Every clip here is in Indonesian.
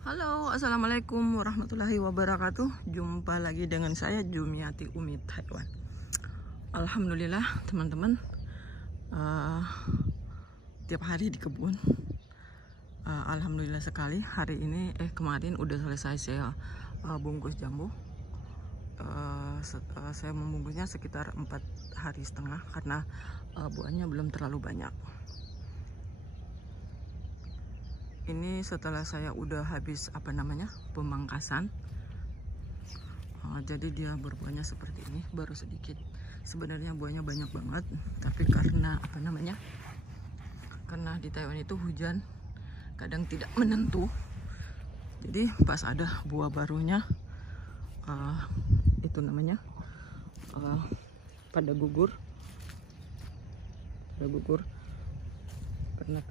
Halo, assalamualaikum warahmatullahi wabarakatuh. Jumpa lagi dengan saya Jumiati Umi Taiwan. Alhamdulillah teman-teman, tiap hari di kebun. Alhamdulillah sekali hari ini kemarin udah selesai saya bungkus jambu. Saya membungkusnya sekitar 4,5 hari karena buahnya belum terlalu banyak. Ini setelah saya udah habis pemangkasan, jadi dia berbuahnya seperti ini, baru sedikit. Sebenarnya buahnya banyak banget, tapi karena karena di Taiwan itu hujan kadang tidak menentu, jadi pas ada buah barunya pada gugur karena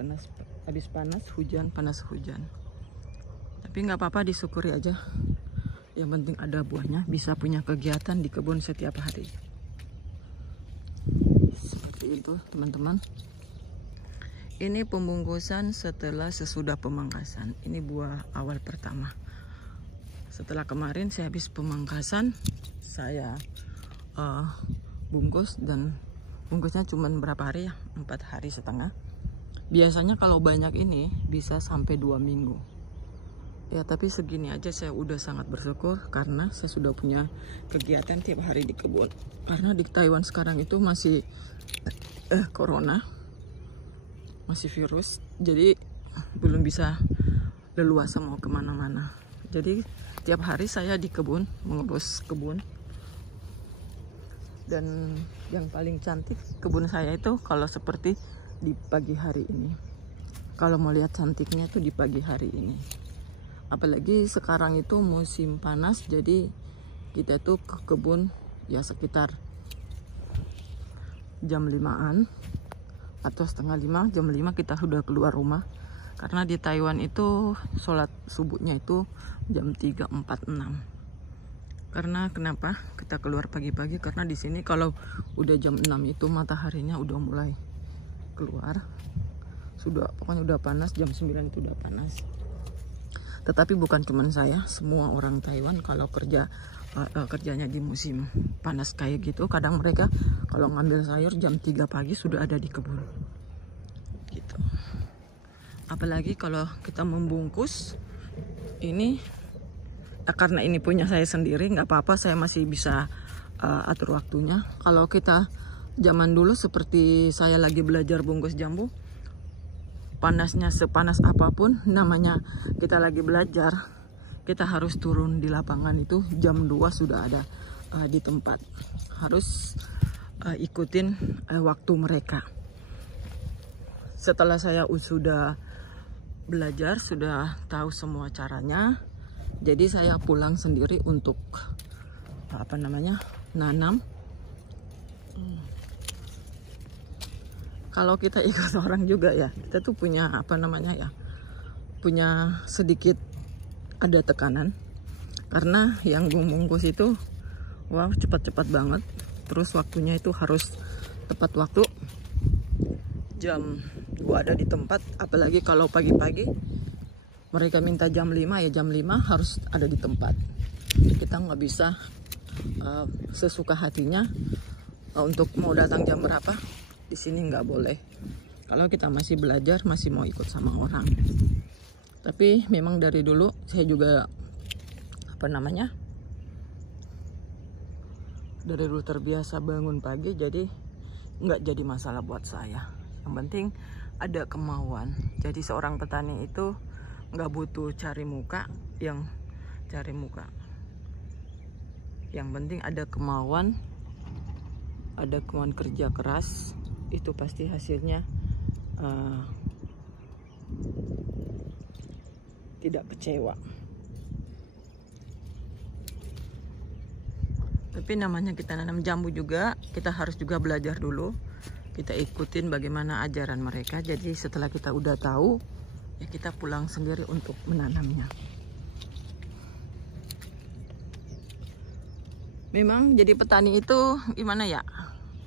habis panas hujan. Tapi nggak apa-apa, disyukuri aja. Yang penting ada buahnya, bisa punya kegiatan di kebun setiap hari. Seperti itu teman-teman. Ini pembungkusan sesudah pemangkasan. Ini buah awal pertama. Setelah kemarin saya habis pemangkasan, saya bungkus, dan bungkusnya cuma berapa hari ya? 4,5 hari. Biasanya kalau banyak ini bisa sampai 2 minggu. Ya, tapi segini aja saya udah sangat bersyukur karena saya sudah punya kegiatan tiap hari di kebun. Karena di Taiwan sekarang itu masih corona, masih virus, jadi belum bisa leluasa mau kemana-mana. Jadi tiap hari saya di kebun, mengurus kebun. Dan yang paling cantik kebun saya itu kalau seperti di pagi hari ini. Kalau mau lihat cantiknya tuh di pagi hari ini. Apalagi sekarang itu musim panas, jadi kita tuh ke kebun ya sekitar jam 5-an atau setengah 5, jam 5 kita sudah keluar rumah. Karena di Taiwan itu sholat subuhnya itu jam 3.46. Karena kenapa kita keluar pagi-pagi? Karena di sini kalau udah jam 6 itu mataharinya udah mulai keluar, pokoknya udah panas. Jam 9 itu udah panas. Tetapi bukan cuma saya, semua orang Taiwan kalau kerjanya di musim panas kayak gitu, kadang mereka kalau ngambil sayur jam 3 pagi sudah ada di kebun gitu. Apalagi kalau kita membungkus ini, karena ini punya saya sendiri, nggak apa-apa, saya masih bisa atur waktunya. Kalau kita zaman dulu seperti saya lagi belajar bungkus jambu, panasnya sepanas apapun, namanya kita lagi belajar, kita harus turun di lapangan itu jam 2 sudah ada di tempat. Harus ikutin waktu mereka. Setelah saya sudah belajar, sudah tahu semua caranya, jadi saya pulang sendiri untuk nanam. Kalau kita ikut orang juga ya, kita tuh punya punya sedikit ada tekanan. Karena yang bungkus itu cepat-cepat banget. Terus waktunya itu harus tepat waktu. Jam 2 ada di tempat, apalagi kalau pagi-pagi mereka minta jam 5, ya jam 5 harus ada di tempat. Kita nggak bisa sesuka hatinya untuk mau datang jam berapa. Di sini nggak boleh. Kalau kita masih belajar, masih mau ikut sama orang. Tapi memang dari dulu saya juga dari dulu terbiasa bangun pagi, jadi nggak jadi masalah buat saya. Yang penting ada kemauan. Jadi seorang petani itu nggak butuh cari muka. Yang penting ada kemauan kerja keras, itu pasti hasilnya tidak kecewa. Tapi namanya kita nanam jambu juga, kita harus juga belajar dulu. Kita ikutin bagaimana ajaran mereka. Jadi setelah kita udah tahu, ya kita pulang sendiri untuk menanamnya. Memang jadi petani itu gimana ya?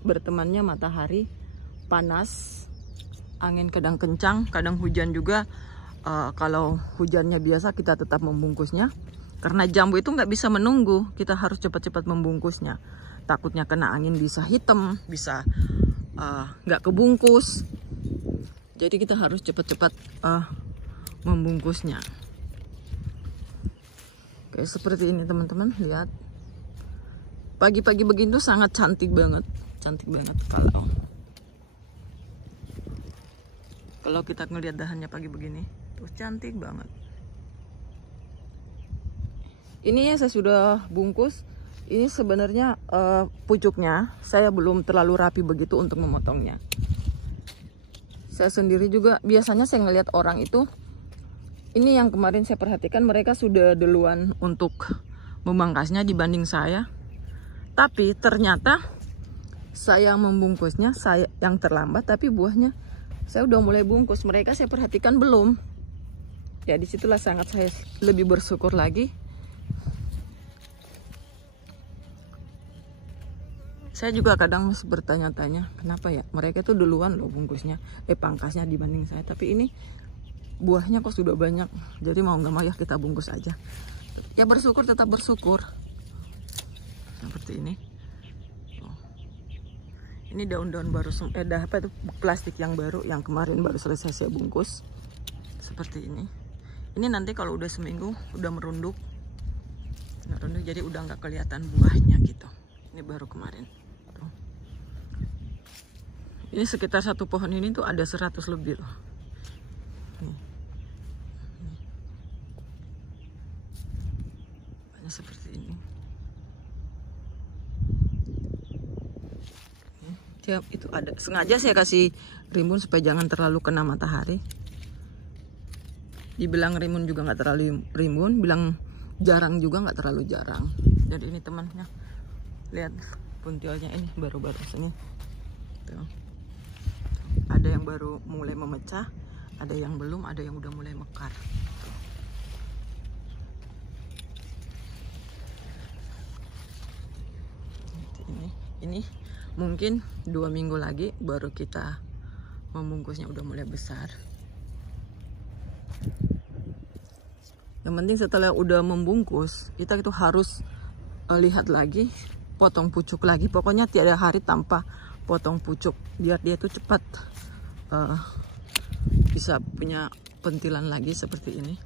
Bertemannya matahari, panas, angin kadang kencang, kadang hujan juga. kalau hujannya biasa kita tetap membungkusnya. Karena jambu itu nggak bisa menunggu, kita harus cepat-cepat membungkusnya. Takutnya kena angin bisa hitam, bisa nggak kebungkus. Jadi kita harus cepat-cepat membungkusnya. Kayak seperti ini teman-teman, lihat. Pagi-pagi begini tuh sangat cantik banget kalau kita ngelihat dahannya pagi begini, tuh cantik banget. Ini ya saya sudah bungkus. Ini sebenarnya pucuknya saya belum terlalu rapi begitu untuk memotongnya. Saya sendiri juga biasanya saya ngelihat orang itu, ini yang kemarin saya perhatikan mereka sudah duluan untuk memangkasnya dibanding saya. Tapi ternyata saya membungkusnya, saya yang terlambat, tapi buahnya saya udah mulai bungkus. Mereka saya perhatikan belum. Ya disitulah sangat saya lebih bersyukur lagi. Saya juga kadang masih bertanya-tanya, kenapa ya mereka tuh duluan loh bungkusnya, pangkasnya dibanding saya. Tapi ini buahnya kok sudah banyak, jadi mau nggak mau ya kita bungkus aja. Ya bersyukur, tetap bersyukur. Seperti ini. Ini daun-daun baru, apa itu plastik yang baru, yang kemarin baru selesai saya bungkus. Seperti ini. Ini nanti kalau udah seminggu udah merunduk, jadi udah nggak kelihatan buahnya gitu. Ini baru kemarin. Tuh. Ini sekitar satu pohon ini tuh ada 100 lebih loh. Nih. Banyak seperti ini. Tiap itu ada, sengaja saya kasih rimbun supaya jangan terlalu kena matahari. Dibilang rimbun juga nggak terlalu rimbun, bilang jarang juga nggak terlalu jarang. Jadi ini temannya, lihat puntilnya ini baru-baru sini. Tuh. Ada yang baru mulai memecah, ada yang belum, ada yang udah mulai mekar. Ini mungkin 2 minggu lagi baru kita membungkusnya udah mulai besar. Yang penting setelah udah membungkus, kita itu harus lihat lagi, potong pucuk lagi. Pokoknya tiada hari tanpa potong pucuk, biar dia tuh cepat bisa punya pentilan lagi seperti ini.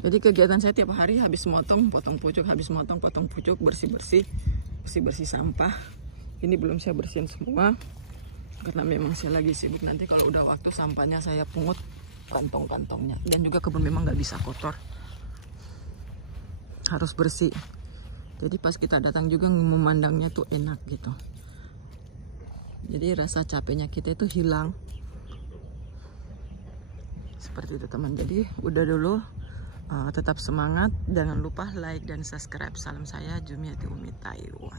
Jadi kegiatan saya tiap hari habis motong, potong pucuk, habis motong, potong pucuk, bersih-bersih sampah. Ini belum saya bersihin semua karena memang saya lagi sibuk. Nanti kalau udah waktu sampahnya saya pungut kantong-kantongnya. Dan juga kebun memang nggak bisa kotor, harus bersih. Jadi pas kita datang juga memandangnya tuh enak gitu. Jadi rasa capeknya kita itu hilang. Seperti itu teman. Jadi udah dulu. Tetap semangat, jangan lupa like dan subscribe. Salam saya Jumiati Umi Taiwan.